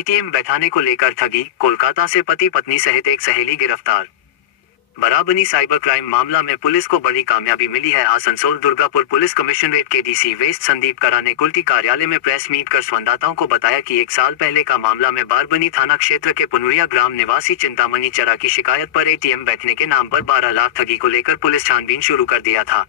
ATM बैठाने को लेकर ठगी, कोलकाता से पति पत्नी सहित एक सहेली गिरफ्तार। बराबनी साइबर क्राइम मामला में पुलिस को बड़ी कामयाबी मिली है। आसनसोल दुर्गापुर पुलिस कमिश्नरेट के डीसी वेस्ट संदीप करा ने कुल्टी कार्यालय में प्रेस मीट कर संवाददाताओं को बताया कि 1 साल पहले का मामला में बारबनी थाना क्षेत्र के पुनुरिया ग्राम निवासी चिंतामणि चरा की शिकायत पर एटीएम बैठने के नाम पर 12 लाख ठगी को लेकर पुलिस छानबीन शुरू कर दिया था,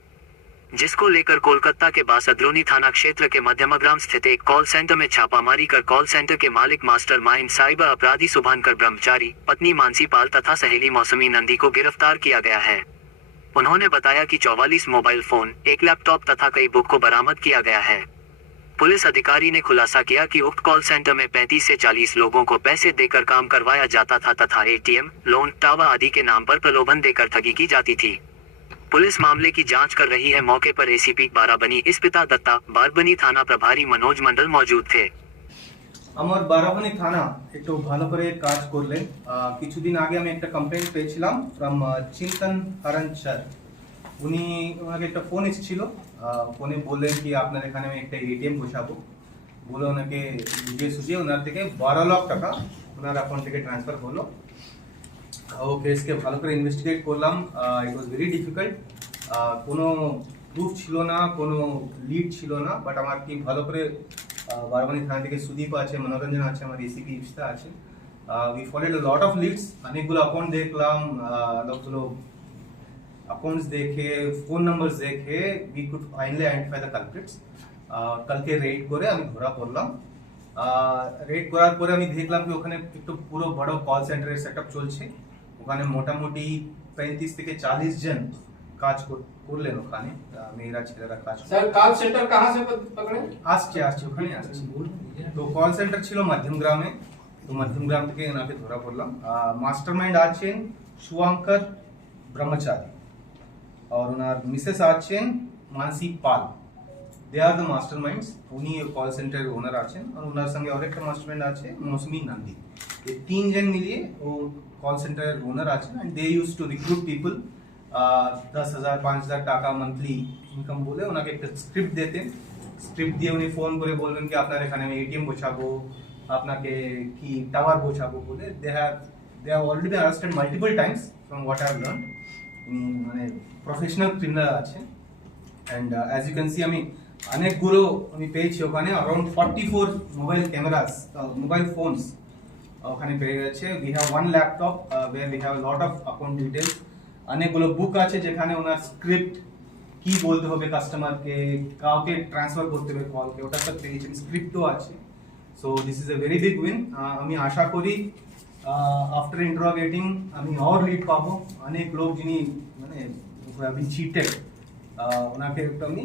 जिसको लेकर कोलकाता के बासद्रोनी थाना क्षेत्र के मध्यमग्राम स्थित एक कॉल सेंटर में छापामारी कर कॉल सेंटर के मालिक मास्टरमाइंड साइबर अपराधी शुभांकर ब्रह्मचारी, पत्नी मानसी पाल तथा सहेली मौसमी नंदी को गिरफ्तार किया गया है। उन्होंने बताया कि 44 मोबाइल फोन, 1 लैपटॉप तथा कई बुक को बरामद किया गया है। पुलिस अधिकारी ने खुलासा किया कि उक्त कॉल सेंटर में 35 से 40 लोगों को पैसे देकर काम करवाया जाता था तथा एटीएम, लोन, टावा आदि के नाम पर प्रलोभन देकर ठगी की जाती थी। पुलिस मामले की जांच कर रही है। मौके पर एसीपी बाराबनी इस्पिता दत्ता, बारबनी थाना प्रभारी मनोज मंडल मौजूद थे। আমার বারাবণী থানা একটু ভালো করে কাজ করলেন। কিছুদিন আগে আমি একটা কমপ্লেইন্ট পেয়েছিলাম ফ্রম চিন্তন হরণ স্যার। ওনাকে একটা ফোন এসেছিল, ফোনে বললেন কি আপনার এখানে আমি একটা এটিএম বসাবো বলে ওনাকে বুঝিয়ে সুঝিয়ে ওনার থেকে 12 লাখ টাকা ওনার অ্যাকাউন্ট থেকে ট্রান্সফার হলো। ও কেসকে ভালো করে ইনভেস্টিগেট করলাম। ইট ওয়াজ ভেরি ডিফিকাল্ট। কোনো প্রুফ ছিল না, কোনো লিড ছিল না, বাট আমার কি ভালো করে বারবানি থানা থেকে সুদীপ আছে, মনোরঞ্জন আছে, আমার এসিপি ইফতা আছে। We followed a lot of leads. অনেকগুলো অ্যাকাউন্ট দেখলাম, অনেকগুলো অ্যাকাউন্টস দেখে, ফোন নাম্বারস দেখে we could finally identify the culprits. কালকে রেড করে আমি ধরা পড়লাম। রেড করার পরে আমি দেখলাম কি ওখানে একটু পুরো বড় কল সেন্টারের সেটআপ চলছে। ওখানে মোটামুটি 35 থেকে 40 জন কাজ করলেন ওখানে, মেয়েরা ছেলেরা কাজ। স্যার কল সেন্টার कहां से पकड़े? আসছে ওখানে আসছে। তো কল সেন্টার ছিল মধ্যমগ্রামে, তো মধ্যমগ্রাম থেকে এনাকে ধরা পড়লাম। মাস্টারমাইন্ড আছেন শুভাঙ্কর ব্রহ্মচারী, আর ওনার মিসেস আছেন মানসী পাল। দে আর দ্য মাস্টারমাইন্ডস। উনি কল সেন্টারের ওনার আছেন, আর ওনার সঙ্গে আরেকটা মাস্টারমাইন্ড আছে মৌসুমী নন্দী। এই 3 জন মিলিয়ে ও কল সেন্টারের ওনার আছেন। And they use to recruit people. 10,000 5,000 টাকা মান্থলি ইনকাম বলে ওনাকে একটা স্ক্রিপ্ট দিতেন। স্ক্রিপ্ট দিয়ে উনি ফোন করে বলবেন কি আপনার এখানে আমি এটিএম বসাবো, আপনাকে কি টাওয়ার বসাবো বলে। They have already been arrested multiple times from what I have learn. উনি মানে প্রফেশনাল ক্রিমিনাল আছেন। And as you can see আমি অনেকগুলো আমি পেয়েছি ওখানে। Around 44 mobile cameras, mobile phones ওখানে পেয়ে গেছে। We have 1 laptop where we have lot of account details. অনেকগুলো বুক আছে যেখানে ওনার স্ক্রিপ্ট কি বলতে হবে কাস্টমারকে, কাউকে ট্রান্সফার করতে হবে কলকে, ওটা সব পেয়েছেন। স্ক্রিপ্টও আছে। So this is a very big win. আমি আশা করি আফটার ইন্টারোগেটিং আমি और লিড পাবো। অনেক লোক যিনি মানে চিটেড ওনাকে একটু আমি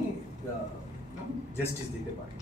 জাস্টিস দিতে পারি।